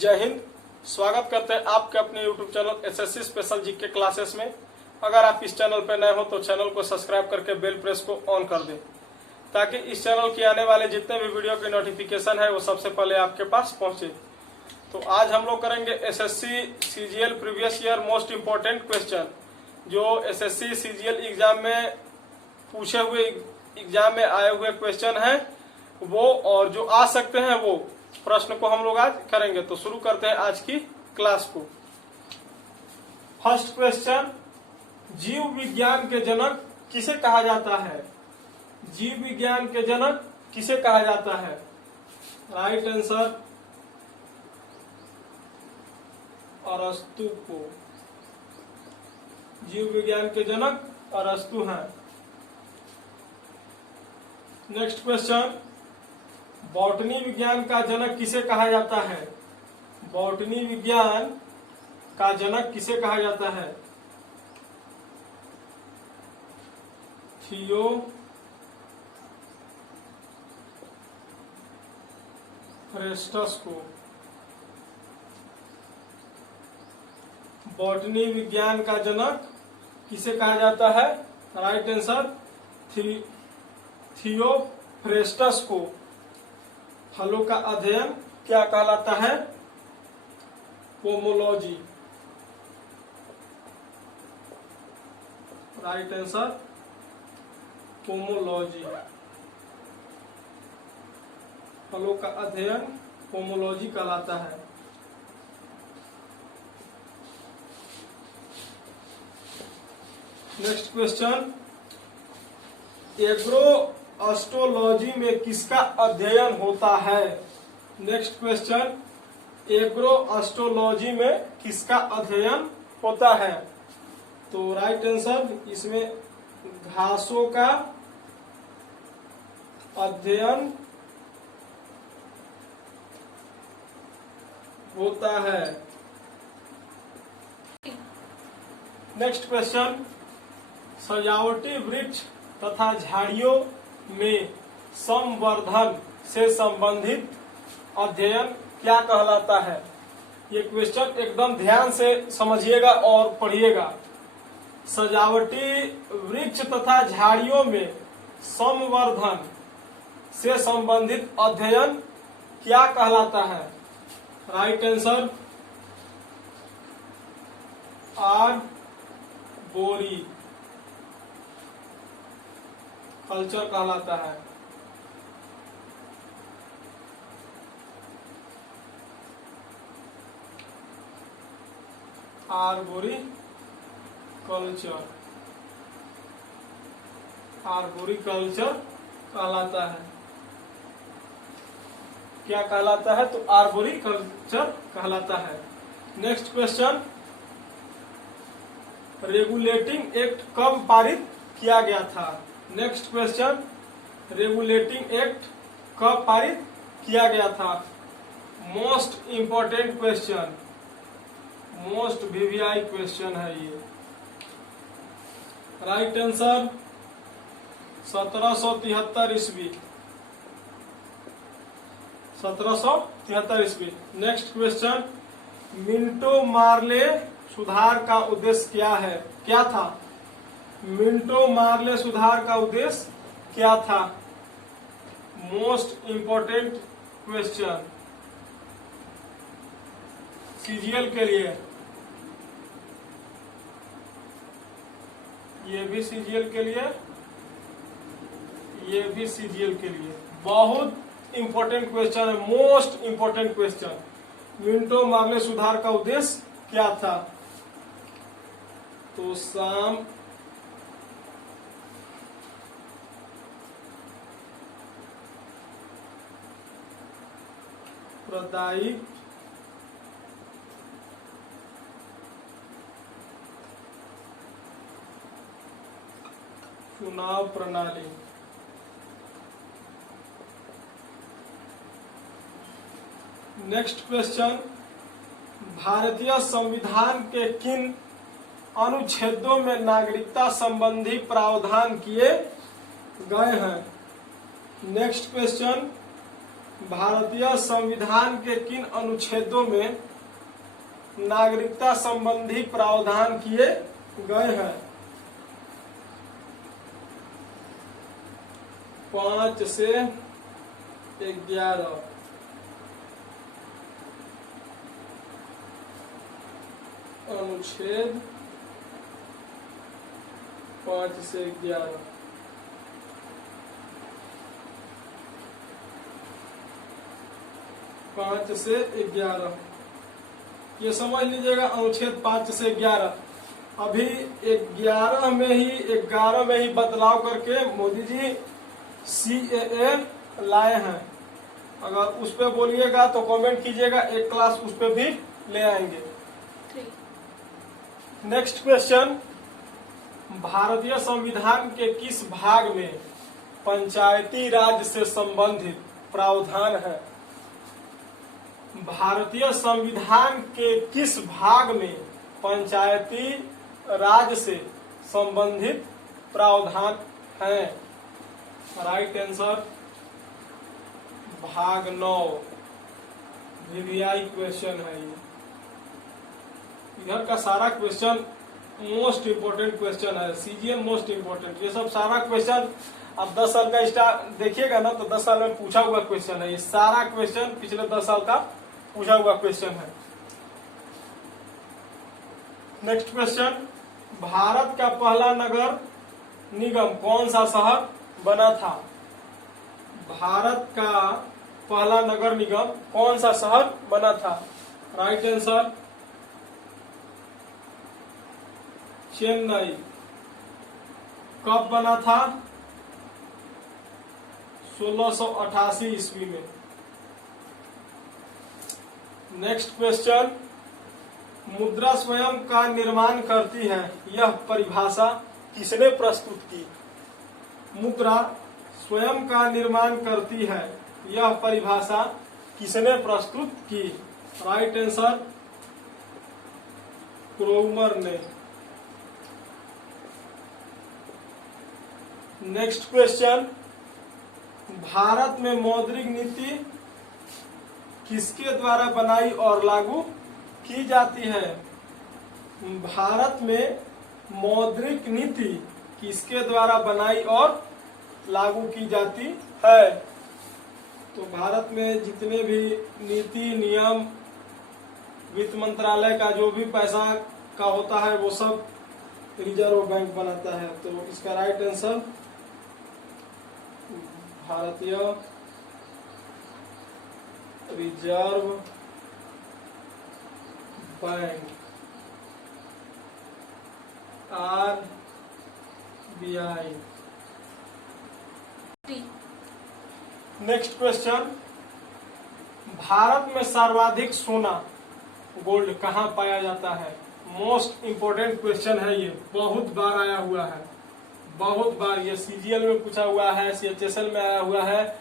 जय हिंद। स्वागत करते हैं आपके अपने YouTube channel SSC special GK classes में। अगर आप इस चैनल पर नए हो तो चैनल को सब्सक्राइब करके बेल प्रेस को ऑन कर दें ताकि इस चैनल के आने वाले जितने भी वीडियो की नोटिफिकेशन है वो सबसे पहले आपके पास पहुंचे। तो आज हम लोग करेंगे SSC CGL previous year most important question, जो एसएससी सीजीएल एग्जाम में पूछे हुए एग्जाम में आए हुए क्वेश्चन है वो, और जो आ सकते हैं वो प्रश्न को हम लोग आज करेंगे। तो शुरू करते हैं आज की क्लास को। फर्स्ट क्वेश्चन, जीव विज्ञान के जनक किसे कहा जाता है? जीव विज्ञान के जनक किसे कहा जाता है? राइट आंसर अरस्तु को। जीव विज्ञान के जनक अरस्तु हैं। नेक्स्ट क्वेश्चन, बॉटनी विज्ञान का जनक किसे कहा जाता है? बॉटनी विज्ञान का जनक किसे कहा जाता है? थियोफ्रेस्टस को। बॉटनी विज्ञान का जनक किसे कहा जाता है? राइट आंसर थियोफ्रेस्टस को। फलों का अध्ययन क्या कहलाता है? पोमोलॉजी। Right answer pomology. फलों का अध्ययन पोमोलॉजी कहलाता है। नेक्स्ट क्वेश्चन, एग्रो एस्ट्रोलॉजी में किसका अध्ययन होता है? नेक्स्ट क्वेश्चन, एग्रो एस्ट्रोलॉजी में किसका अध्ययन होता है? तो राइट आंसर इसमें घासों का अध्ययन होता है। नेक्स्ट क्वेश्चन, सजावटी वृक्ष तथा झाड़ियों में संवर्धन से संबंधित अध्ययन क्या कहलाता है? ये क्वेश्चन एकदम ध्यान से समझिएगा और पढ़िएगा। सजावटी वृक्ष तथा झाड़ियों में संवर्धन से संबंधित अध्ययन क्या कहलाता है? राइट आंसर आर्बोरी कल्चर कहलाता है। आर्बोरी कल्चर, आर्बोरी कल्चर कहलाता है। क्या कहलाता है? तो आर्बोरी कल्चर कहलाता है। नेक्स्ट क्वेश्चन, रेगुलेटिंग एक्ट कब पारित किया गया था? नेक्स्ट क्वेश्चन, रेगुलेटिंग एक्ट कब पारित किया गया था? Most important question, most VVI question है ये। राइट आंसर 1773 ईस्वी। 1773 ईस्वी। नेक्स्ट क्वेश्चन, मिंटो मार्ले सुधार का उद्देश्य क्या है? क्या था? मिंटो मार्ले सुधार का उद्देश्य क्या था? मोस्ट इंपोर्टेंट क्वेश्चन सीजीएल के लिए। ये भी सीजीएल के लिए, ये भी सीजीएल के लिए। बहुत इंपॉर्टेंट क्वेश्चन है, मोस्ट इंपॉर्टेंट क्वेश्चन। मिंटो मार्ले सुधार का उद्देश्य क्या था? तो सांप्रदायिक चुनाव प्रणाली। नेक्स्ट क्वेश्चन, भारतीय संविधान के किन अनुच्छेदों में नागरिकता संबंधी प्रावधान किए गए हैं? नेक्स्ट क्वेश्चन, भारतीय संविधान के किन अनुच्छेदों में नागरिकता संबंधी प्रावधान किए गए हैं? 5 से 11। अनुच्छेद 5 से 11। पांच से 11 ये समझ लीजिएगा। अनुच्छेद 5 से 11 अभी 11 में ही बदलाव करके मोदी जी CAA लाए हैं। अगर उस पे बोलिएगा तो कमेंट कीजिएगा, एक क्लास उस पे भी ले आएंगे। नेक्स्ट क्वेश्चन, भारतीय संविधान के किस भाग में पंचायती राज से संबंधित प्रावधान है? भारतीय संविधान के किस भाग में पंचायती राज से संबंधित प्रावधान है? राइट आंसर भाग 9। VVI क्वेश्चन है ये। इधर का सारा क्वेश्चन मोस्ट इम्पोर्टेंट क्वेश्चन है, CGL मोस्ट इम्पोर्टेंट। ये सब सारा क्वेश्चन अब 10 साल का स्टार देखिएगा ना तो 10 साल में पूछा हुआ क्वेश्चन है। ये सारा क्वेश्चन पिछले 10 साल का पूछा हुआ क्वेश्चन है। नेक्स्ट क्वेश्चन, भारत का पहला नगर निगम कौन सा शहर बना था? भारत का पहला नगर निगम कौन सा शहर बना था? Right answer Chennai. कब बना था? 1688 ईस्वी में। नेक्स्ट क्वेश्चन, मुद्रा स्वयं का निर्माण करती है, यह परिभाषा किसने प्रस्तुत की? मुद्रा स्वयं का निर्माण करती है, यह परिभाषा किसने प्रस्तुत की? राइट आंसर क्रोमर ने। नेक्स्ट क्वेश्चन, भारत में मौद्रिक नीति किसके द्वारा बनाई और लागू की जाती है? भारत में मौद्रिक नीति किसके द्वारा बनाई और लागू की जाती है? तो भारत में जितने भी नीति नियम वित्त मंत्रालय का जो भी पैसा का होता है वो सब रिजर्व बैंक बनाता है। तो इसका राइट आंसर भारतीय reserve bank RBI। Next question, Bharat में सर्वाधिक सोना गोल्ड कहाँ पाया जाता है? मोस्ट इम्पोर्टेंट क्वेश्चन है ये, बहुत बार आया हुआ है, बहुत बार। ये CGL में पूछा हुआ है, CHSL में आया हुआ है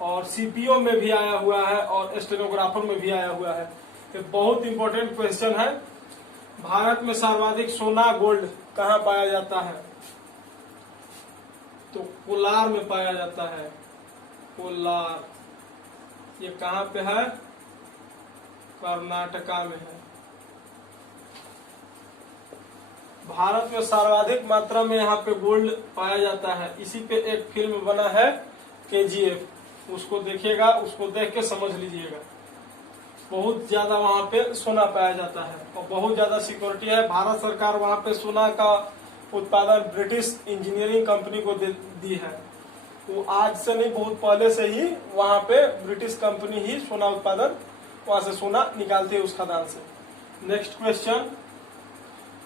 और CPO में भी आया हुआ है और स्टेनोग्राफर में भी आया हुआ है। ये बहुत इंपॉर्टेंट क्वेश्चन है। भारत में सर्वाधिक सोना गोल्ड कहाँ पाया जाता है? तो कोलार में पाया जाता है। कोलार ये कहाँ पे है? कर्नाटका में है। भारत में सर्वाधिक मात्रा में यहाँ पे गोल्ड पाया जाता है। इसी पे एक फिल्म बना है KGF, उसको देखिएगा, उसको देख के समझ लीजिएगा। बहुत ज्यादा वहाँ पे सोना पाया जाता है और बहुत ज्यादा सिक्योरिटी है। भारत सरकार वहाँ पे सोना का उत्पादन ब्रिटिश इंजीनियरिंग कंपनी को दी है। तो आज से नहीं, बहुत पहले से ही वहाँ पे ब्रिटिश कंपनी ही सोना उत्पादन, वहाँ से सोना निकालती है उस खदान से। नेक्स्ट क्वेश्चन,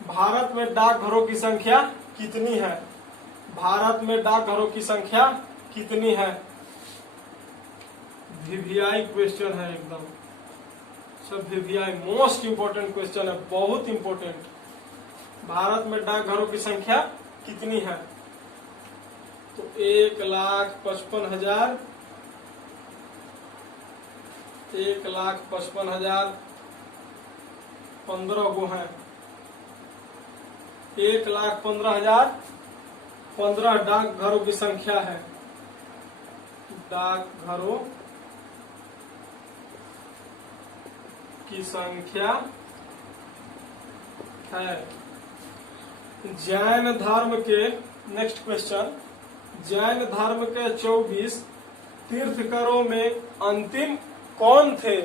भारत में डाकघरों की संख्या कितनी है? भारत में डाकघरों की संख्या कितनी है? VVI क्वेश्चन है एकदम, सब VVI मोस्ट इंपोर्टेंट क्वेश्चन है, बहुत इंपोर्टेंट। भारत में डाकघरों की संख्या कितनी है? तो 1,55,000 15 गो है। 1,15,000 15 डाकघरों की संख्या है। डाकघरों की संख्या है। जैन धर्म के, नेक्स्ट क्वेश्चन, जैन धर्म के 24 तीर्थंकरों में अंतिम कौन थे?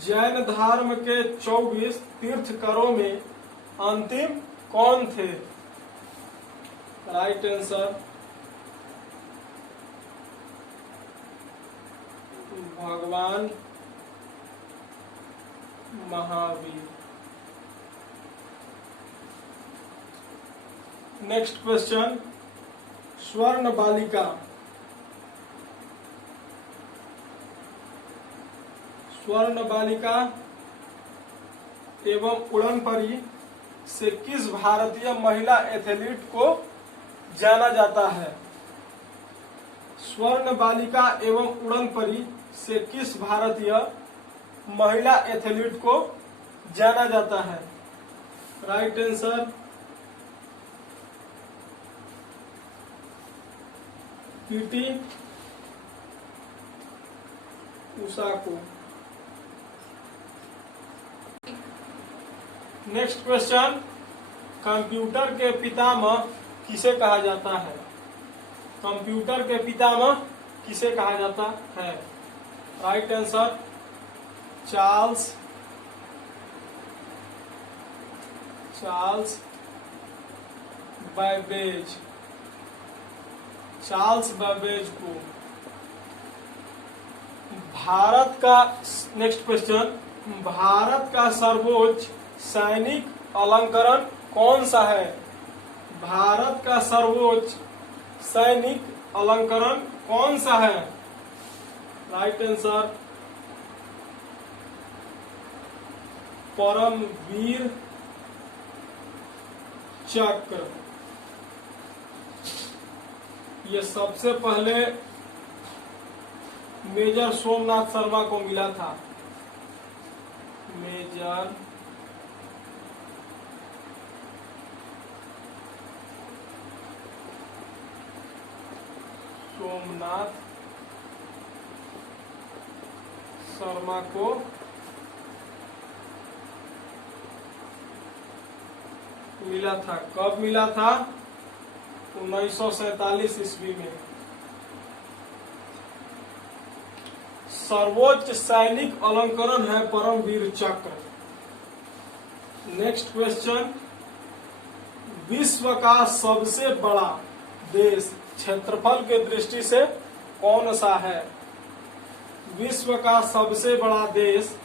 जैन धर्म के 24 तीर्थंकरों में अंतिम कौन थे? राइट आंसर भगवान महावीर। नेक्स्ट क्वेश्चन, स्वर्ण बालिका, स्वर्ण बालिका एवं उड़न परी से किस भारतीय महिला एथलीट को जाना जाता है? स्वर्ण बालिका एवं उड़न परी से किस भारतीय महिला एथलीट को जाना जाता है? राइट आंसर पीटी उषा को। नेक्स्ट क्वेश्चन, कंप्यूटर के पितामह किसे कहा जाता है? कंप्यूटर के पितामह किसे कहा जाता है? Right answer Charles Babbage, Charles Babbage को। भारत का, नेक्स्ट क्वेश्चन, भारत का सर्वोच्च सैनिक अलंकरण कौन सा है? भारत का सर्वोच्च सैनिक अलंकरण कौन सा है? राइट आंसर परमवीर चक्र। ये सबसे पहले मेजर सोमनाथ शर्मा को मिला था। मेजर सोमनाथ शर्मा को मिला था। कब मिला था? 1947 ईस्वी में। सर्वोच्च सैनिक अलंकरण है परमवीर चक्र। नेक्स्ट क्वेश्चन, विश्व का सबसे बड़ा देश क्षेत्रफल के दृष्टि से कौन सा है? विश्व का सबसे बड़ा देश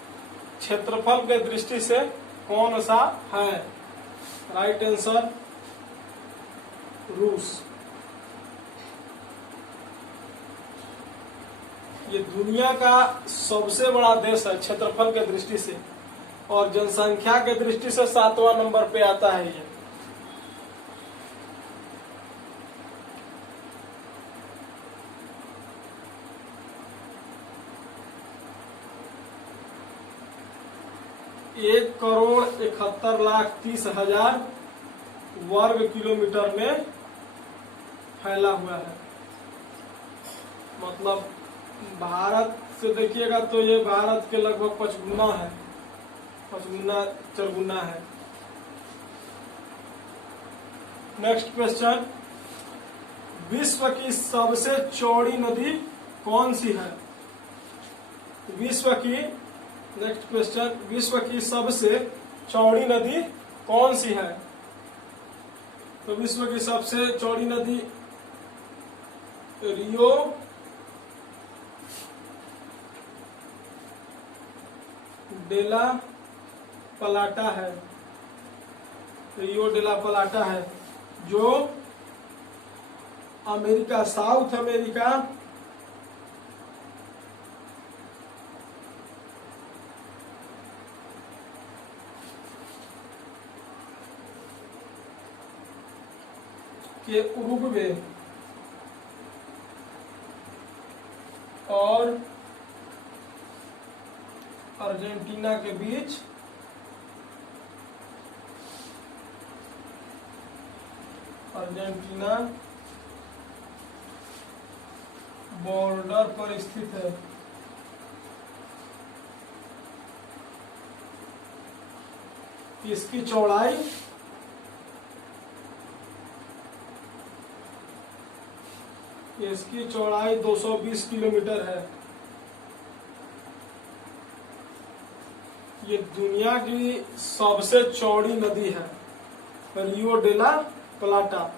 क्षेत्रफल के दृष्टि से कौन सा है? राइट आंसर रूस। ये दुनिया का सबसे बड़ा देश है क्षेत्रफल के दृष्टि से, और जनसंख्या के दृष्टि से 7वां नंबर पे आता है ये। एक करोड़ 71,30,000 वर्ग किलोमीटर में फैला हुआ है। मतलब भारत से देखिएगा तो ये भारत के लगभग 5 है, 4 है। नेक्स्ट क्वेश्चन, विश्व की सबसे चौड़ी नदी कौन सी है? विश्व की, नेक्स्ट क्वेश्चन, विश्व की सबसे चौड़ी नदी कौन सी है? तो विश्व की सबसे चौड़ी नदी रियो डेला पलाटा है। रियो डेला पलाटा है, जो अमेरिका, साउथ अमेरिका के उरुग्वे और अर्जेंटीना के बीच अर्जेंटीना बॉर्डर पर स्थित है। इसकी चौड़ाई 220 किलोमीटर है। ये दुनिया की सबसे चौड़ी नदी है, रियो डे ला प्लाटा।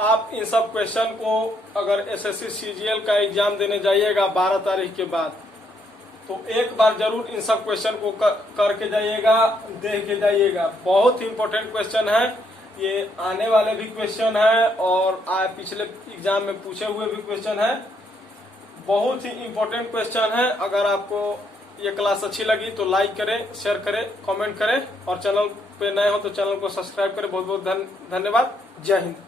आप इन सब क्वेश्चन को अगर एसएससी सीजीएल का एग्जाम देने जाइएगा 12 तारीख के बाद, तो एक बार जरूर इन सब क्वेश्चन को करके जाइएगा, देख के जाइएगा। बहुत ही इम्पोर्टेंट क्वेश्चन है, ये आने वाले भी क्वेश्चन है और पिछले एग्जाम में पूछे हुए भी क्वेश्चन है। बहुत ही इम्पोर्टेंट क्वेश्चन है। अगर आपको ये क्लास अच्छी लगी तो लाइक करें, शेयर करें, कमेंट करें और चैनल पे नए हो तो चैनल को सब्सक्राइब करें। बहुत बहुत धन्यवाद। जय हिंद।